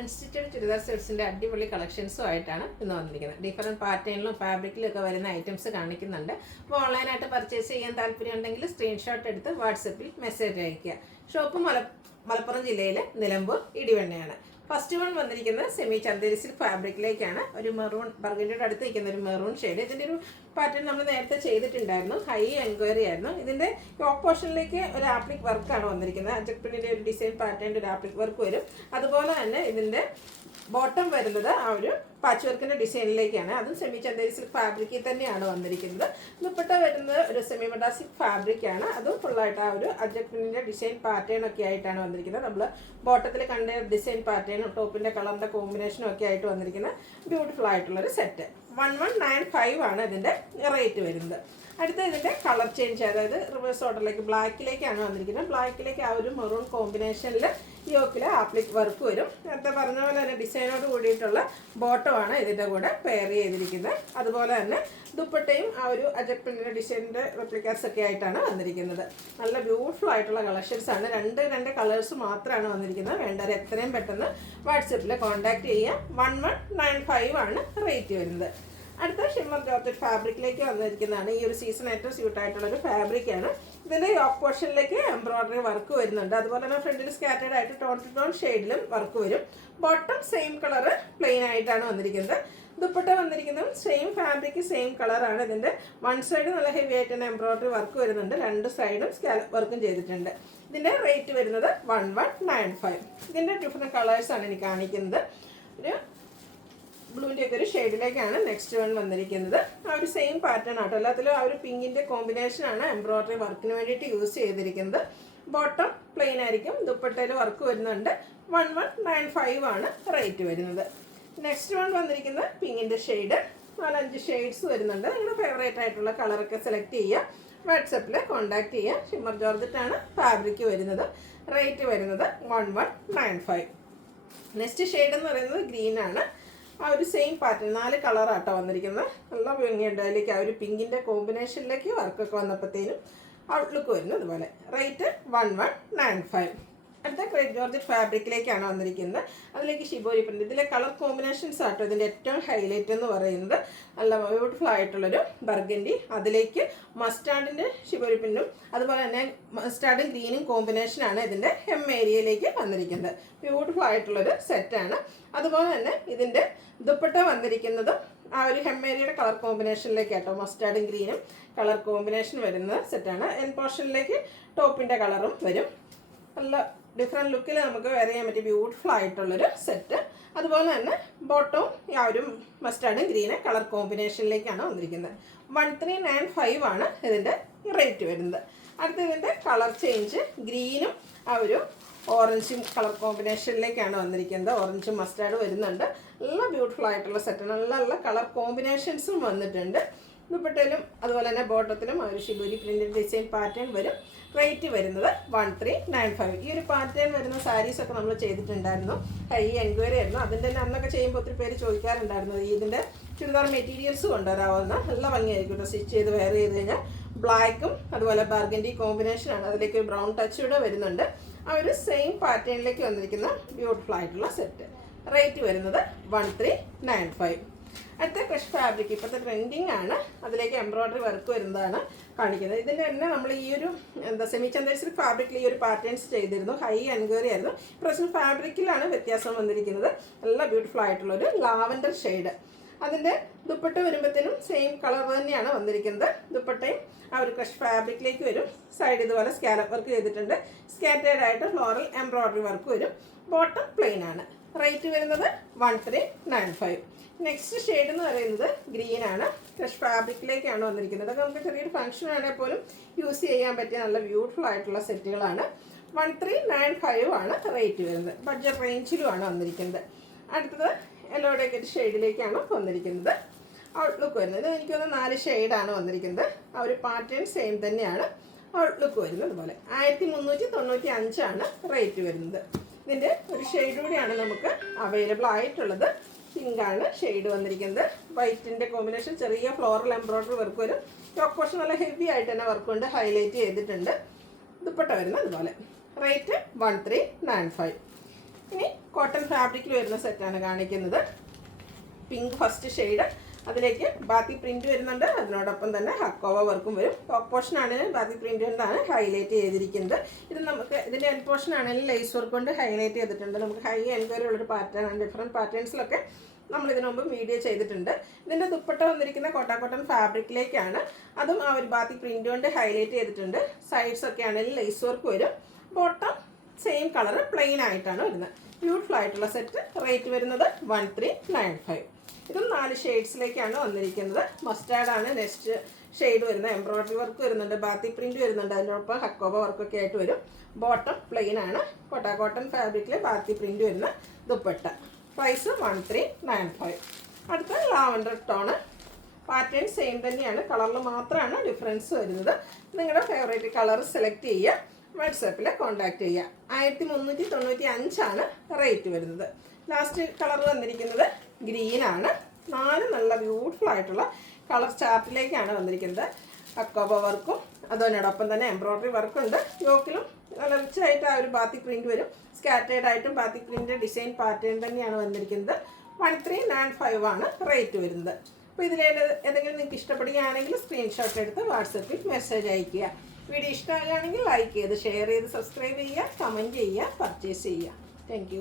Unstitched churidar സെറ്റ്സിൻ്റെ അടിപൊളി കളക്ഷൻസും ആയിട്ടാണ് ഇന്ന് വന്നിരിക്കുന്നത്. ഡിഫറെൻറ്റ് പാറ്റേണിലും ഫാബ്രിക്കിലും ഒക്കെ വരുന്ന ഐറ്റംസ് കാണിക്കുന്നുണ്ട്. അപ്പോൾ ഓൺലൈനായിട്ട് പർച്ചേസ് ചെയ്യാൻ താല്പര്യം ഉണ്ടെങ്കിൽ സ്ക്രീൻഷോട്ട് എടുത്ത് വാട്സപ്പിൽ മെസ്സേജ് അയയ്ക്കുക. ഷോപ്പ് മലപ്പുറം ജില്ലയിലെ നിലമ്പൂർ ഇടിവണ്ണയാണ്. ഫസ്റ്റ് വൺ വന്നിരിക്കുന്നത് സെമി ചന്തേരി സിൽക്ക് ഫാബ്രിക്കിലേക്കാണ്. ഒരു മെറൂൺ ബർഗണ്ടിയുടെ അടുത്ത് നിൽക്കുന്ന ഒരു മെറൂൺ ഷെയ്ഡ്. ഇതിൻ്റെ ഒരു പാറ്റേൺ നമ്മൾ നേരത്തെ ചെയ്തിട്ടുണ്ടായിരുന്നു. ഹൈ എൻക്വയറി ആയിരുന്നു. ഇതിൻ്റെ ടോപ്പ് പോർഷനിലേക്ക് ഒരു ആപ്ലിക് വർക്കാണ് വന്നിരിക്കുന്നത്. അജക് പ്രിന്റിൻ്റെ ഒരു ഡിസൈൻ പാറ്റേണിൻ്റെ ഒരു ആപ്ലിക് വർക്ക് വരും. അതുപോലെ തന്നെ ഇതിൻ്റെ ബോട്ടം വരുന്നത് ആ ഒരു പാച്ച് വർക്കിൻ്റെ ഡിസൈനിലേക്കാണ്. അതും സെമി ചന്തേരി സിൽക്ക് ഫാബ്രിക്കിൽ തന്നെയാണ് വന്നിരിക്കുന്നത്. ദുപ്പട്ട വരുന്നത് ഒരു സെമി മെഡാസിക് ഫാബ്രിക്കാണ്. അതും ഫുള്ളായിട്ട് ആ ഒരു അജക് പ്രിന്റിൻ്റെ ഡിസൈൻ പാറ്റേൺ ഒക്കെ ആയിട്ടാണ് വന്നിരിക്കുന്നത്. നമ്മൾ ബോട്ടത്തിൽ കണ്ട ഡിസൈൻ പാറ്റേണും ടോപ്പിൻ്റെ കളറിൻ്റെ കോമ്പിനേഷനും ഒക്കെ ആയിട്ട് വന്നിരിക്കുന്ന ബ്യൂട്ടിഫുൾ ആയിട്ടുള്ളൊരു സെറ്റ്. 1195 ആണ് ഇതിൻ്റെ റേറ്റ് വരുന്നത്. അടുത്ത ഇതിൻ്റെ കളർ ചേഞ്ച്, അതായത് റിവേഴ്സ് ഓർഡറിലേക്ക് ബ്ലാക്കിലേക്കാണ് വന്നിരിക്കുന്നത്. ബ്ലാക്കിലേക്ക് ആ ഒരു മെറൂൺ കോമ്പിനേഷനിൽ യോക്കിൽ ആപ്ലിക് വർക്ക് വരും. നേരത്തെ പറഞ്ഞ പോലെ തന്നെ ഡിസൈനോട് കൂടിയിട്ടുള്ള ബോട്ടമാണ് ഇതിൻ്റെ കൂടെ പെയർ ചെയ്തിരിക്കുന്നത്. അതുപോലെ തന്നെ ദുപ്പട്ടയും ആ ഒരു അജക് പ്രിന്റിൻ്റെ ഡിസൈനിൻ്റെ റെപ്ലിക്കാസ് ഒക്കെ ആയിട്ടാണ് വന്നിരിക്കുന്നത്. നല്ല ബ്യൂട്ടിഫുൾ ആയിട്ടുള്ള കളക്ഷൻസ് ആണ്. രണ്ട് കളേഴ്സ് മാത്രമാണ് വന്നിരിക്കുന്നത്. വേണ്ടവർ എത്രയും പെട്ടെന്ന് വാട്സപ്പിൽ കോൺടാക്ട് ചെയ്യുക. 1195 ആണ് റേറ്റ് വരുന്നത്. അടുത്ത ഷിമ്മർ ജോർജറ്റ് ഫാബ്രിക്കിലേക്ക് വന്നിരിക്കുന്നതാണ്. ഈ ഒരു സീസൺ ഏറ്റവും സ്യൂട്ടായിട്ടുള്ളൊരു ഫാബ്രിക്കാണ്. ഇതിൻ്റെ യോക്ക് പോർഷനിലേക്ക് എംബ്രോയ്ഡറി വർക്ക് വരുന്നുണ്ട്. അതുപോലെ തന്നെ ഫ്രണ്ടിൽ സ്കാറ്റേഡ് ആയിട്ട് ടോൺ ടു ടോൺ ഷെയ്ഡിലും വർക്ക് വരും. ബോട്ടം സെയിം കളർ പ്ലെയിൻ ആയിട്ടാണ് വന്നിരിക്കുന്നത്. ദുപ്പട്ട വന്നിരിക്കുന്നത് സെയിം ഫാബ്രിക് സെയിം കളറാണ്. ഇതിൻ്റെ വൺ സൈഡ് നല്ല ഹെവി ആയിട്ട് തന്നെ എംബ്രോയ്ഡറി വർക്ക് വരുന്നുണ്ട്. രണ്ട് സൈഡും സ്കാലപ്പ് വർക്കും ചെയ്തിട്ടുണ്ട്. ഇതിൻ്റെ റേറ്റ് വരുന്നത് 1195. ഇതിൻ്റെ ഡിഫറെൻറ്റ് കളേഴ്സാണ് എനിക്ക് കാണിക്കുന്നത്. ഒരു ബ്ലൂവിൻ്റെ ഒക്കെ ഒരു ഷെയ്ഡിലേക്കാണ് നെക്സ്റ്റ് വൺ വന്നിരിക്കുന്നത്. ആ ഒരു സെയിം പാറ്റേൺ ആട്ടോ. എല്ലാത്തിലും ആ ഒരു പിങ്കിൻ്റെ കോമ്പിനേഷനാണ് എംബ്രോയ്ഡറി വർക്കിന് വേണ്ടിയിട്ട് യൂസ് ചെയ്തിരിക്കുന്നത്. ബോട്ടം പ്ലെയിൻ ആയിരിക്കും. ദുപ്പട്ടയിൽ വർക്ക് വരുന്നുണ്ട്. 1195 ആണ് റേറ്റ് വരുന്നത്. നെക്സ്റ്റ് വൺ വന്നിരിക്കുന്നത് പിങ്കിൻ്റെ ഷെയ്ഡ്. 4-5 ഷെയ്ഡ്സ് വരുന്നുണ്ട്. നിങ്ങളുടെ ഫേവറേറ്റ് ആയിട്ടുള്ള കളറൊക്കെ സെലക്ട് ചെയ്യുക. വാട്സപ്പിൽ കോൺടാക്ട് ചെയ്യുക. ഷിമ്മർ ജോർജറ്റാണ് ഫാബ്രിക് വരുന്നത്. റേറ്റ് വരുന്നത് 1195. നെക്സ്റ്റ് ഷെയ്ഡ് എന്ന് പറയുന്നത് ഗ്രീനാണ്. ആ ഒരു സെയിം പാറ്റേൺ 4 കളറാട്ടോ വന്നിരിക്കുന്നത്. നല്ല ഭംഗിയുണ്ട്. അതിലേക്ക് ആ ഒരു പിങ്കിൻ്റെ കോമ്പിനേഷനിലേക്ക് വർക്കൊക്കെ വന്നപ്പോഴത്തേനും ഔട്ട്ലുക്ക് വരുന്നു. അതുപോലെ റേറ്റ് 1195. അടുത്ത ക്രേപ്പ് ജോർജറ്റ് ഫാബ്രിക്കിലേക്കാണ് വന്നിരിക്കുന്നത്. അതിലേക്ക് ഷിബോരി പ്രിന്റ്. ഇതിലെ കളർ കോമ്പിനേഷൻസ് ആട്ടോ ഇതിൻ്റെ ഏറ്റവും ഹൈലൈറ്റ് എന്ന് പറയുന്നത്. നല്ല ബ്യൂട്ടിഫുൾ ആയിട്ടുള്ളൊരു ബർഗൻഡി, അതിലേക്ക് മസ്റ്റാർഡിൻ്റെ ഷിബോരി പ്രിന്റും അതുപോലെ തന്നെ മസ്റ്റാർഡും ഗ്രീനും കോമ്പിനേഷനാണ് ഇതിൻ്റെ ഹെം ഏരിയയിലേക്ക് വന്നിരിക്കുന്നത്. ബ്യൂട്ടിഫുൾ ആയിട്ടുള്ളൊരു സെറ്റാണ്. അതുപോലെ തന്നെ ഇതിൻ്റെ ദുപ്പട്ട വന്നിരിക്കുന്നതും ആ ഒരു ഹെം ഏരിയയുടെ കളർ കോമ്പിനേഷനിലേക്ക് ആട്ടോ. മസ്റ്റാർഡും ഗ്രീനും കളർ കോമ്പിനേഷൻ വരുന്ന സെറ്റാണ്. എൻ പോർഷനിലേക്ക് ടോപ്പിൻ്റെ കളറും വരും. നല്ല ഡിഫറെൻറ്റ് ലുക്കിൽ നമുക്ക് വെയർ ചെയ്യാൻ പറ്റിയ ബ്യൂട്ടിഫുൾ ആയിട്ടുള്ളൊരു സെറ്റ്. അതുപോലെ തന്നെ ബോട്ടവും ആ ഒരു മസ്റ്റാർഡും ഗ്രീന് കളർ കോമ്പിനേഷനിലേക്കാണ് വന്നിരിക്കുന്നത്. 1395 ആണ് ഇതിൻ്റെ റേറ്റ് വരുന്നത്. അടുത്ത ഇതിൻ്റെ കളർ ചേഞ്ച്, ഗ്രീനും ആ ഒരു ഓറഞ്ചും കളർ കോമ്പിനേഷനിലേക്കാണ് വന്നിരിക്കുന്നത്. ഓറഞ്ചും മസ്റ്റാർഡ് വരുന്നുണ്ട്. നല്ല ബ്യൂട്ടിഫുൾ ആയിട്ടുള്ള സെറ്റ്. നല്ല കളർ കോമ്പിനേഷൻസും വന്നിട്ടുണ്ട്. ദുപ്പട്ടയിലും അതുപോലെ തന്നെ ബോട്ടത്തിലും ആ ഒരു ഷിബോരി പ്രിന്റഡ് ഡിസൈൻ പാറ്റേൺ വരും. റേറ്റ് വരുന്നത് 1395. ഈ ഒരു പാറ്റേൺ വരുന്ന സാരീസൊക്കെ നമ്മൾ ചെയ്തിട്ടുണ്ടായിരുന്നു. ഹൈ എൻക്വയറി ആയിരുന്നു. അതിൻ്റെ തന്നെ അന്നൊക്കെ ചെയ്യുമ്പോൾ ഒത്തിരി പേര് ചോദിക്കാറുണ്ടായിരുന്നു ഇതിൻ്റെ ചുരിദാർ മെറ്റീരിയൽസ് കൊണ്ടുവരാവുന്ന. നല്ല ഭംഗിയായിരിക്കും കേട്ടോ സ്റ്റിച്ച് ചെയ്ത് വെയർ ചെയ്ത് കഴിഞ്ഞാൽ. ബ്ലാക്കും അതുപോലെ ബർഗൻഡി കോമ്പിനേഷനാണ്. അതിലേക്ക് ഒരു ബ്രൗൺ ടച്ച് കൂടെ വരുന്നുണ്ട്. ആ ഒരു സെയിം പാറ്റേണിലേക്ക് വന്നിരിക്കുന്ന ബ്യൂട്ടിഫുൾ ആയിട്ടുള്ള സെറ്റ്. റേറ്റ് വരുന്നത് 1395. അടുത്ത ക്രഷ് ഫാബ്രിക് ഇപ്പോഴത്തെ ട്രെൻഡിങ് ആണ്. അതിലേക്ക് എംബ്രോയ്ഡറി വർക്ക് വരുന്നതാണ് കാണിക്കുന്നത്. ഇതിൻ്റെ തന്നെ നമ്മൾ ഈ ഒരു സെമി ചന്തേരി സിൽക്ക് ഫാബ്രിക്കിൽ ഈ ഒരു പാറ്റേൺസ് ചെയ്തിരുന്നു. ഹൈ എൻക്വയറി ആയിരുന്നു. പ്രസന്റ് ഫാബ്രിക്കിലാണ് വ്യത്യാസം വന്നിരിക്കുന്നത്. നല്ല ബ്യൂട്ടിഫുൾ ആയിട്ടുള്ളൊരു ലാവൻഡർ ഷെയ്ഡ്. അതിൻ്റെ ദുപ്പട്ട വരുമ്പോഴത്തേനും സെയിം കളർ തന്നെയാണ് വന്നിരിക്കുന്നത്. ദുപ്പട്ടയും ആ ഒരു ക്രഷ് ഫാബ്രിക്കിലേക്ക് വരും. സൈഡ് ഇതുപോലെ സ്കാലപ്പ് വർക്ക് ചെയ്തിട്ടുണ്ട്. സ്കാറ്റേഡ് ആയിട്ട് ഫ്ലോറൽ എംബ്രോയ്ഡറി വർക്ക് വരും. ബോട്ടം പ്ലെയിൻ ആണ്. റേറ്റ് വരുന്നത് 1395. നെക്സ്റ്റ് ഷെയ്ഡ് എന്ന് പറയുന്നത് ഗ്രീൻ ആണ്. ക്രഷ് ഫാബ്രിക്കിലേക്കാണ് വന്നിരിക്കുന്നത്. അതൊക്കെ നമുക്ക് ചെറിയൊരു ഫംഗ്ഷൻ ആണെങ്കിൽ പോലും യൂസ് ചെയ്യാൻ പറ്റിയ നല്ല ബ്യൂട്ടിഫുൾ ആയിട്ടുള്ള സെറ്റുകളാണ്. 1395 ആണ് റേറ്റ് വരുന്നത്. ബഡ്ജറ്റ് റേഞ്ചിലുമാണ് വന്നിരിക്കുന്നത്. അടുത്തത് യെല്ലോയുടെ ഷെയ്ഡിലേക്കാണ് വന്നിരിക്കുന്നത്. ഔട്ട്ലുക്ക് വരുന്നത് എനിക്കൊന്ന് 4 ഷെയ്ഡാണ് വന്നിരിക്കുന്നത്. ആ ഒരു പാറ്റേൺ സെയിം തന്നെയാണ് ഔട്ട്ലുക്ക് വരുന്നത്. അതുപോലെ 1395 ആണ് റേറ്റ് വരുന്നത്. ഇതിൻ്റെ ഒരു ഷെയ്ഡ് കൂടിയാണ് നമുക്ക് അവൈലബിൾ ആയിട്ടുള്ളത്. പിങ്കാണ് ഷെയ്ഡ് വന്നിരിക്കുന്നത്. വൈറ്റിൻ്റെ കോമ്പിനേഷൻ ചെറിയ ഫ്ലോറൽ എംബ്രോയ്ഡറി വർക്ക് വരും. ടോപ്പ് പോർഷൻ നല്ല ഹെവി ആയിട്ട് തന്നെ വർക്ക് കൊണ്ട് ഹൈലൈറ്റ് ചെയ്തിട്ടുണ്ട്. ദുപ്പട്ട വരുന്നത് അതുപോലെ. റേറ്റ് 1395. ഇനി കോട്ടൺ ഫാബ്രിക്കിൽ വരുന്ന സെറ്റാണ് കാണിക്കുന്നത്. പിങ്ക് ഫസ്റ്റ് ഷെയ്ഡ്, അതിലേക്ക് ബാത്തി പ്രിന്റ് വരുന്നുണ്ട്. അതിനോടൊപ്പം തന്നെ ഹക്കോവ വർക്കും വരും. ടോപ്പ് പോർഷൻ ആണെങ്കിൽ ബാത്തി പ്രിന്റ് കൊണ്ടാണ് ഹൈലൈറ്റ് ചെയ്തിരിക്കുന്നത്. ഇത് നമുക്ക് ഇതിൻ്റെ എൻഡ് പോർഷൻ ആണെങ്കിൽ ലേസ് വർക്ക് കൊണ്ട് ഹൈലൈറ്റ് ചെയ്തിട്ടുണ്ട്. നമുക്ക് ഹൈ എൻക്വയറി ഉള്ളൊരു പാറ്റേൺ ആണ്. ഡിഫറെൻറ്റ് പാറ്റേൺസിലൊക്കെ നമ്മൾ ഇതിനു മുമ്പ് വീഡിയോ ചെയ്തിട്ടുണ്ട്. ഇതിൻ്റെ ദുപ്പട്ട വന്നിരിക്കുന്ന കോട്ടൺ ഫാബ്രിക്കിലേക്കാണ്. അതും ആ ഒരു ബാത്തി പ്രിന്റ് കൊണ്ട് ഹൈലൈറ്റ് ചെയ്തിട്ടുണ്ട്. സൈഡ്സ് ഒക്കെ ആണെങ്കിൽ ലേസ് വർക്ക് വരും. ബോട്ടം സെയിം കളർ പ്ലെയിൻ ആയിട്ടാണ് വരുന്നത്. ബ്യൂട്ടിഫുൾ ആയിട്ടുള്ള സെറ്റ്. റേറ്റ് വരുന്നത് 1395. ഇതും 4 ഷെയ്ഡ്സിലേക്കാണ് വന്നിരിക്കുന്നത്. മസ്റ്റാർഡാണ് നെക്സ്റ്റ് ഷെയ്ഡ് വരുന്നത്. എംബ്രോയിഡറി വർക്ക് വരുന്നുണ്ട്, ബാത്തി പ്രിന്റ് വരുന്നുണ്ട്, അതിനൊപ്പം ഹക്കോബ വർക്കൊക്കെ ആയിട്ട് വരും. ബോട്ടം പ്ലെയിൻ ആണ്. കോട്ടൺ ഫാബ്രിക്കിൽ ബാത്തി പ്രിന്റ് വരുന്ന ദുപ്പട്ട. പ്രൈസ് 1395. അടുത്ത ലാവൻഡർ ടോണ്. പാറ്റേൺ സെയിം തന്നെയാണ്, കളറിൽ മാത്രമാണ് ഡിഫറൻസ് വരുന്നത്. നിങ്ങളുടെ ഫേവറേറ്റ് കളർ സെലക്ട് ചെയ്യുക, വാട്സാപ്പിൽ കോൺടാക്റ്റ് ചെയ്യുക. 1395 റേറ്റ് വരുന്നത്. ലാസ്റ്റ് കളർ വന്നിരിക്കുന്നത് ഗ്രീനാണ്. 4 നല്ല ബ്യൂട്ടിഫുൾ ആയിട്ടുള്ള കളർ ചാർട്ടിലേക്കാണ് വന്നിരിക്കുന്നത്. അക്കോബ വർക്കും അതിനോടൊപ്പം തന്നെ എംബ്രോയിഡറി വർക്കുണ്ട്. യോക്കിലും നല്ല റിച്ചായിട്ട് ആ ഒരു ബാത്തി പ്രിന്റ് വരും. സ്കാറ്റേഡ് ആയിട്ടും ബാത്തി പ്രിന്റ് ഡിസൈൻ പാറ്റേൺ തന്നെയാണ് വന്നിരിക്കുന്നത്. 1395 ആണ് റേറ്റ് വരുന്നത്. അപ്പോൾ ഏതെങ്കിലും നിങ്ങൾക്ക് ഇഷ്ടപ്പെടുകയാണെങ്കിൽ സ്ക്രീൻഷോട്ട് എടുത്ത് വാട്സപ്പിൽ മെസ്സേജ് അയയ്ക്കുക. വീഡിയോ ഇഷ്ടമാകുകയാണെങ്കിൽ ലൈക്ക് ചെയ്ത് ഷെയർ ചെയ്ത് സബ്സ്ക്രൈബ് ചെയ്യുക, കമൻറ്റ് ചെയ്യുക, പർച്ചേസ് ചെയ്യുക. താങ്ക്